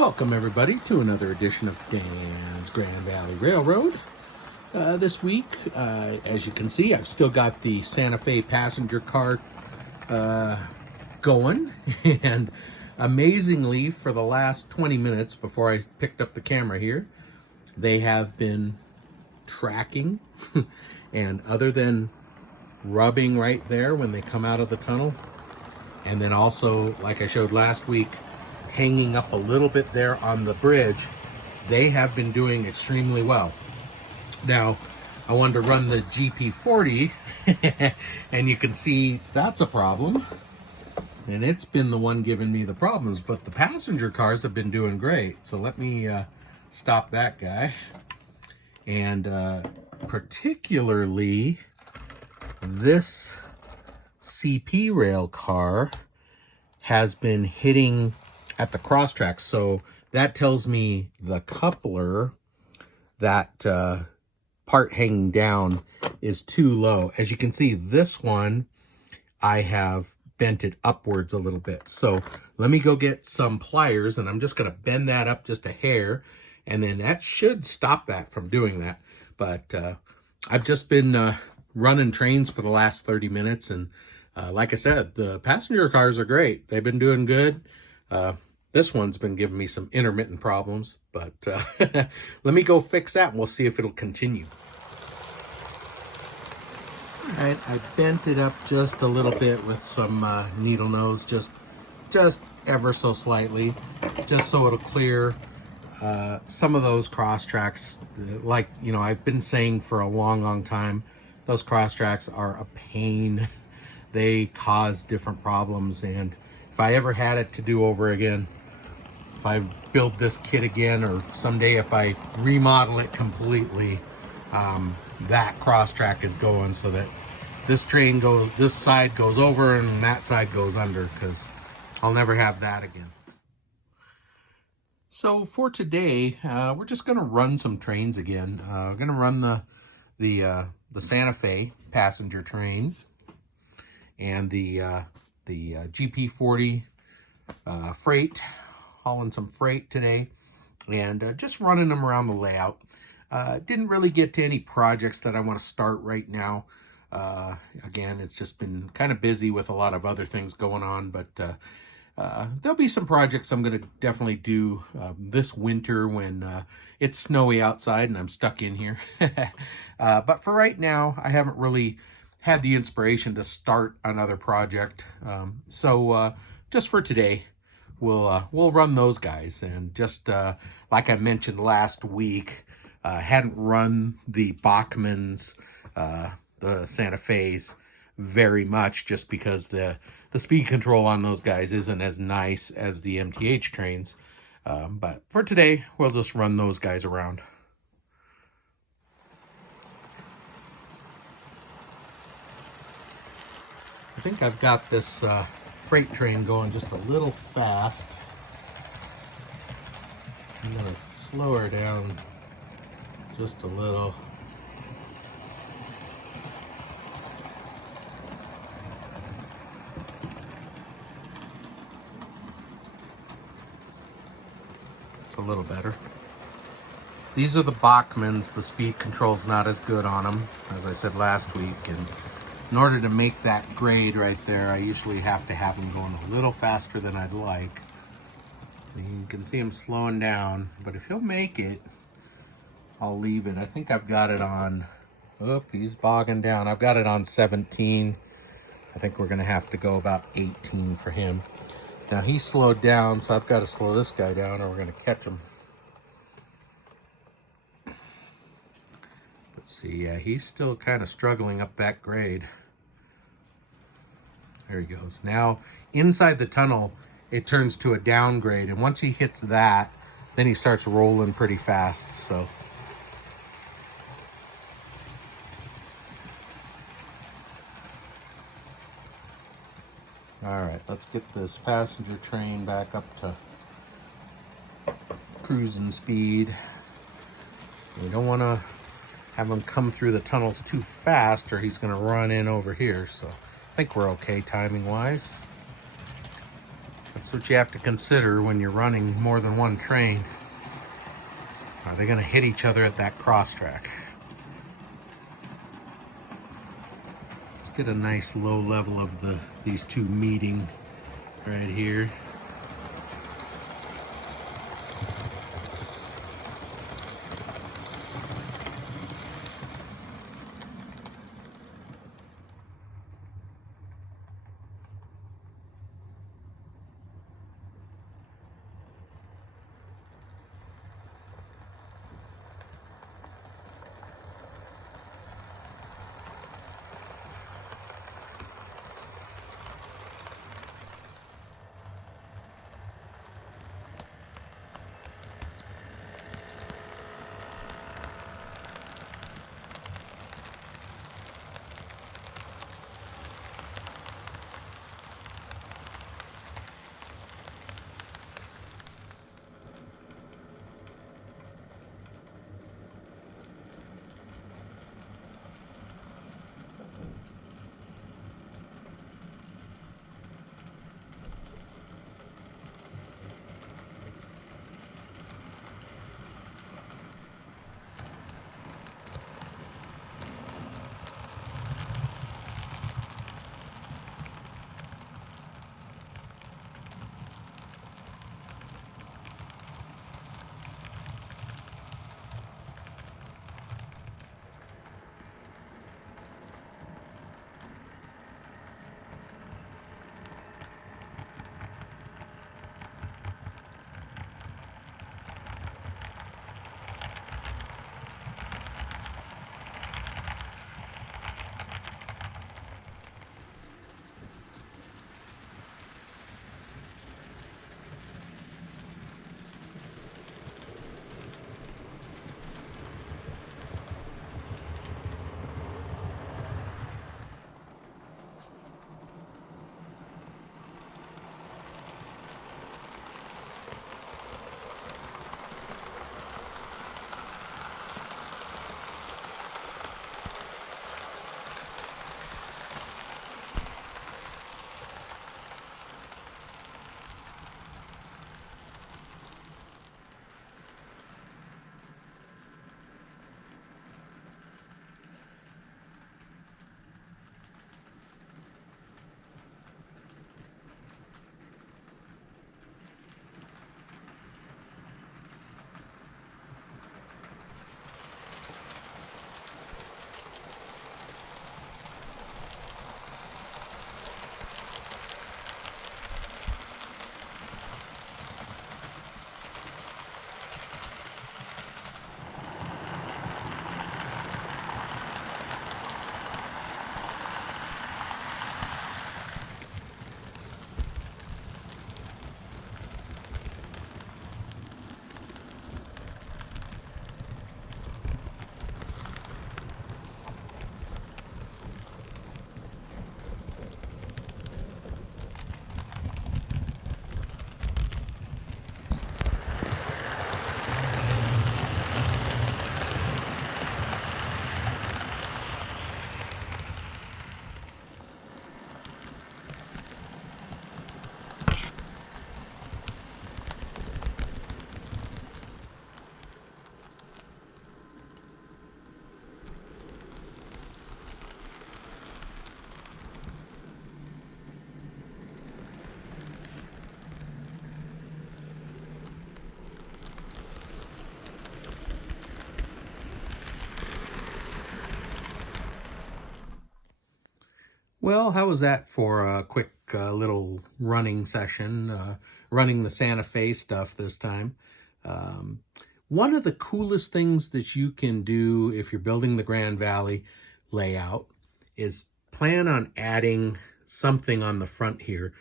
Welcome everybody to another edition of Dan's Grand Valley Railroad. This week, as you can see, I've still got the Santa Fe passenger car going, and amazingly, for the last 20 minutes before I picked up the camera here, they have been tracking, and other than rubbing right there when they come out of the tunnel, and then also, like I showed last week, hanging up a little bit there on the bridge, they have been doing extremely well. Now, I wanted to run the GP40, and you can see that's a problem, and it's been the one giving me the problems, but the passenger cars have been doing great. So let me stop that guy. And particularly this CP rail car has been hitting at the cross tracks, so that tells me the coupler, that part hanging down, is too low. As you can see, this one I have bent it upwards a little bit. So let me go get some pliers, and I'm just going to bend that up just a hair, and then that should stop that from doing that. But I've just been running trains for the last 30 minutes, and like I said, the passenger cars are great. They've been doing good. This one's been giving me some intermittent problems, but let me go fix that and we'll see if it'll continue. All right, I bent it up just a little bit with some needle nose, just ever so slightly, just so it'll clear some of those cross tracks. Like, you know, I've been saying for a long time, those cross tracks are a pain. They cause different problems, and if I ever had it to do over again, if I build this kit again, or someday if I remodel it completely, that cross track is going so that this train goes, this side goes over and that side goes under, because I'll never have that again. So for today, we're just going to run some trains again. We're going to run the Santa Fe passenger train and the GP40 freight, hauling some freight today, and just running them around the layout. Didn't really get to any projects that I want to start right now. Again, it's just been kind of busy with a lot of other things going on, but there'll be some projects I'm going to definitely do this winter when it's snowy outside and I'm stuck in here. But for right now, I haven't really had the inspiration to start another project. So just for today, we'll run those guys. And just like I mentioned last week, hadn't run the Bachmann's, the Santa Fe's very much, just because the speed control on those guys isn't as nice as the MTH trains. But for today, we'll just run those guys around. I think I've got this freight train going just a little fast. I'm going to slow her down just a little. It's a little better. These are the Bachmann's. The speed control's not as good on them, as I said last week, and in order to make that grade right there, I usually have to have them going a little faster than I'd like. You can see him slowing down, but if he'll make it, I'll leave it. I think I've got it on, oh, he's bogging down. I've got it on 17. I think we're gonna have to go about 18 for him. Now he slowed down, so I've got to slow this guy down or we're gonna catch him. Let's see, yeah, he's still kind of struggling up that grade. There he goes. Now, inside the tunnel, it turns to a downgrade, and once he hits that, then he starts rolling pretty fast, so. All right, let's get this passenger train back up to cruising speed. We don't want to have him come through the tunnels too fast or he's going to run in over here, so I think we're okay timing wise. That's what you have to consider when you're running more than one train. Are they going to hit each other at that cross track? Let's get a nice low level of these two meeting right here. Well, how was that for a quick little running session, running the Santa Fe stuff this time? Um, One of the coolest things that you can do if you're building the Grand Valley layout is plan on adding something on the front here.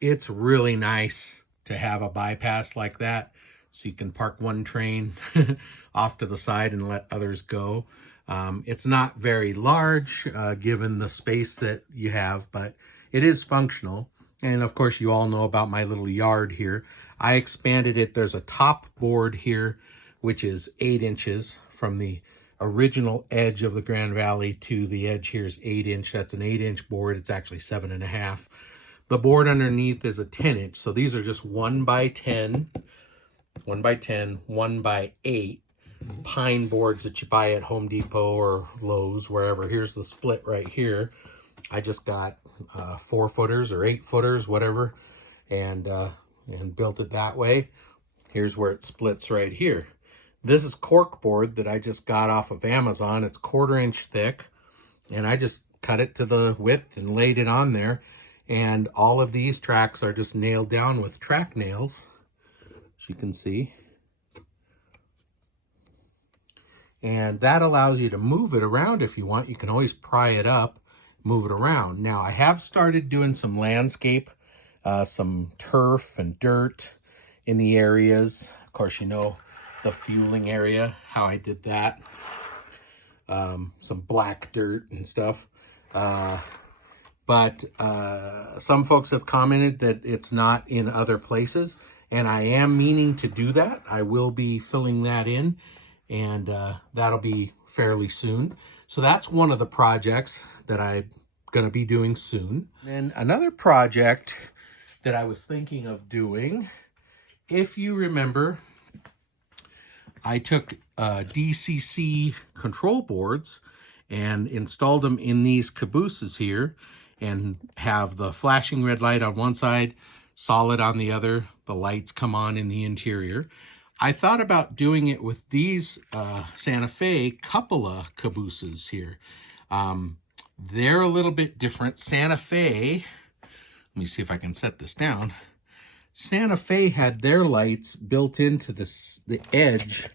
It's really nice to have a bypass like that so you can park one train off to the side and let others go. It's not very large given the space that you have, but it is functional. And of course, you all know about my little yard here. I expanded it. There's a top board here, which is 8 inches from the original edge of the Grand Valley to the edge here is 8 inch. That's an 8-inch board. It's actually 7.5. The board underneath is a 10-inch. So these are just 1 by 10, 1 by 10, 1 by 8 pine boards that you buy at Home Depot or Lowe's, wherever. Here's the split right here. I just got 4-footers or 8-footers, whatever, and built it that way. Here's where it splits right here. This is cork board that I just got off of Amazon. It's 1/4 inch thick, and I just cut it to the width and laid it on there. And all of these tracks are just nailed down with track nails, as you can see. And that allows you to move it around if you want. You can always pry it up, move it around. Now, I have started doing some landscape, some turf and dirt in the areas. Of course, you know the fueling area, how I did that. Some black dirt and stuff. But some folks have commented that it's not in other places, and I am meaning to do that. I will be filling that in, and that'll be fairly soon. So that's one of the projects that I'm going to be doing soon. And another project that I was thinking of doing, if you remember, I took DCC control boards and installed them in these cabooses here, and have the flashing red light on one side, solid on the other. The lights come on in the interior. I thought about doing it with these Santa Fe cupola cabooses here. They're a little bit different. Santa Fe, let me see if I can set this down. Santa Fe had their lights built into the edge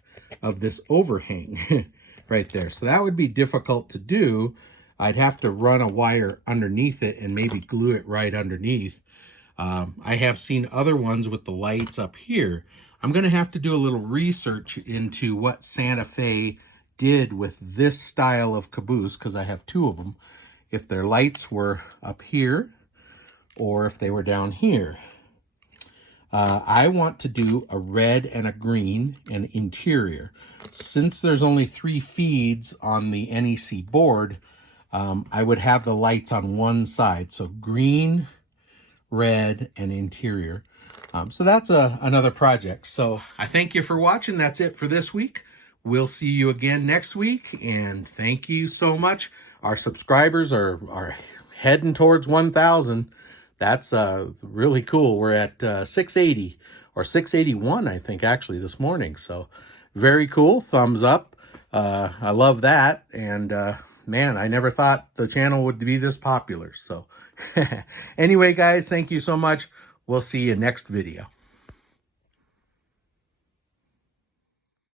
of this overhang right there. So that would be difficult to do. I'd have to run a wire underneath it and maybe glue it right underneath. I have seen other ones with the lights up here. I'm going to have to do a little research into what Santa Fe did with this style of caboose, because I have 2 of them, if their lights were up here or if they were down here. I want to do a red and a green and interior. Since there's only 3 feeds on the NEC board, I would have the lights on one side. So green, red, and interior. So that's another project. So I thank you for watching. That's it for this week. We'll see you again next week. And thank you so much. Our subscribers are heading towards 1,000. That's really cool. We're at 680 or 681, I think, actually, this morning. So very cool. Thumbs up. I love that. And man, I never thought the channel would be this popular. So anyway, guys, thank you so much. We'll see you next video.